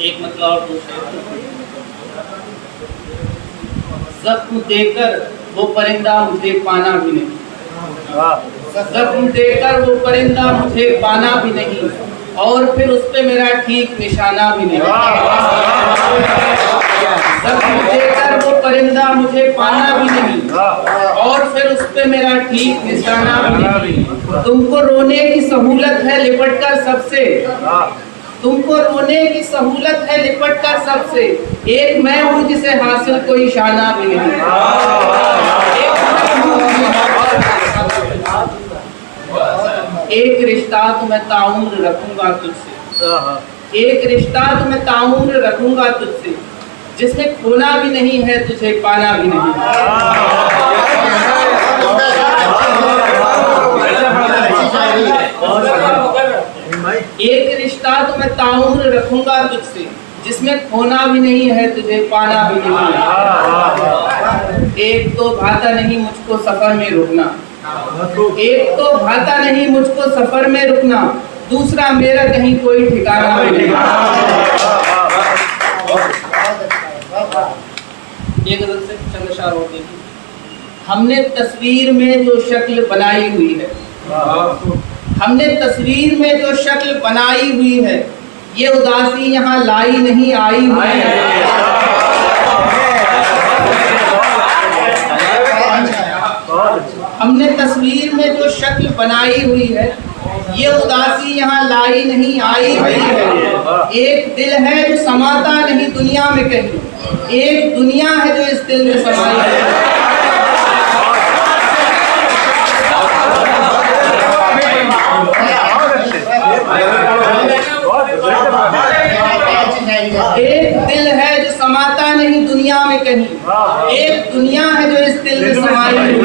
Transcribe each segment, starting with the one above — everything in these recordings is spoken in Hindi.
एक मतलब और दूसरे जख्म देकर वो परिंदा मुझे पाना भी नहीं, जख्म देकर वो परिंदा मुझे पाना भी नहीं, और फिर उस पे मेरा ठीक निशाना भी नहीं। जख्म देकर वो परिंदा मुझे पाना भी नहीं, और फिर उस पे मेरा ठीक निशाना भी नहीं। तुमको रोने की सहूलत है लिपट कर सबसे, तुमको रोने की सहूलत है लिपट कर सबसे, एक मैं हूँ जिसे हासिल कोई शाना भी नहीं। एक रिश्ता तो मैं ताउम्र रखूंगा तुझसे, एक रिश्ता तो मैं ताउम्र रखूंगा तुझसे, जिसमें खोना भी नहीं है तुझे पाना भी नहीं। एक रिश्ता तो मैं ताउम्र रखूंगा तुझसे, जिसमें खोना भी नहीं है तुझे पाना भी नहीं। एक तो भाता नहीं मुझको सफर में रुकना, एक तो भाता नहीं मुझको सफर में रुकना, दूसरा मेरा कहीं कोई ठिकाना भी नहीं। ये गजल से चंद अशआर और देखिए। हमने तस्वीर में जो शक्ल बनाई हुई है, हमने तस्वीर में जो शक्ल बनाई हुई है, ये उदासी यहाँ लाई नहीं आई हुई है। हमने तस्वीर में जो शक्ल बनाई हुई है, ये उदासी यहाँ लाई नहीं आई हुई है। एक दिल है जो समाता नहीं दुनिया में कहीं, एक दुनिया है जो इस दिल में समाई है। एक दिल है जो समाता नहीं दुनिया में कहीं, एक दुनिया है जो इस दिल में समाई हुई।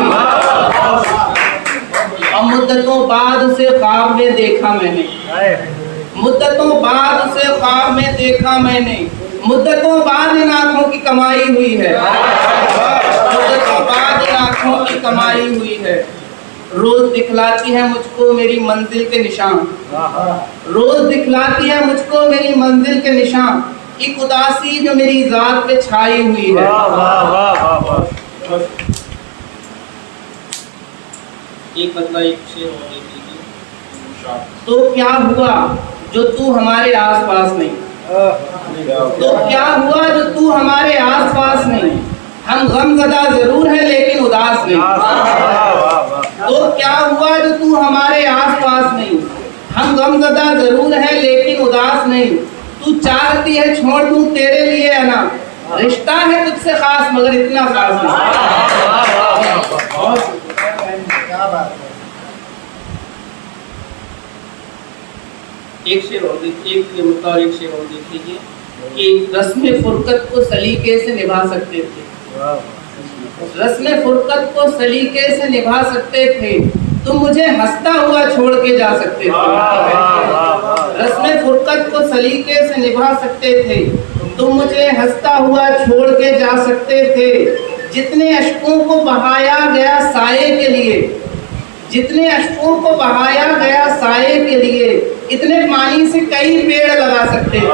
और मुद्दतों बाद उसे ख्वाब में देखा मैंने, मुद्दतों बाद उसे ख्वाब में देखा मैंने, मुद्दतों बाद इन आँखों की कमाई हुई है, मुद्दतों बाद इन आँखों की कमाई हुई है। रोज दिखलाती है मुझको मेरी मंजिल के निशान, रोज दिखलाती है मुझको मेरी मंजिल के निशान, एक उदासी जो मेरी जात पे छाई हुई है। एक बदला एक शेर और देख लीजिए। तो क्या हुआ जो तू हमारे आसपास नहीं, तो क्या हुआ जो तू हमारे आसपास नहीं, हम गमज़दा जरूर है लेकिन उदास नहीं। तो क्या हुआ जो तू हमारे आसपास नहीं, हम गमज़दा जरूर है लेकिन उदास नहीं। तू चाहती है छोड़ दूं तेरे लिए अना, रिश्ता है तुझसे खास मगर इतना खास नहीं। एक शेर और देखिए, एक शेर और देख लीजिए कि रस्म फुरकत को सलीके से निभा सकते थे, रस्म फुरकत को सलीके से निभा सकते थे, तुम मुझे हंसता हुआ छोड़ के जा सकते थे। रस्म फुरकत को सलीके से निभा सकते थे, तुम मुझे हंसता हुआ छोड़ के जा सकते थे। जितने अश्कों को बहाया गया साये के लिए, जितने अश्कों को बहाया गया साये के लिए, इतने पानी से कई पेड़ लगा सकते थे।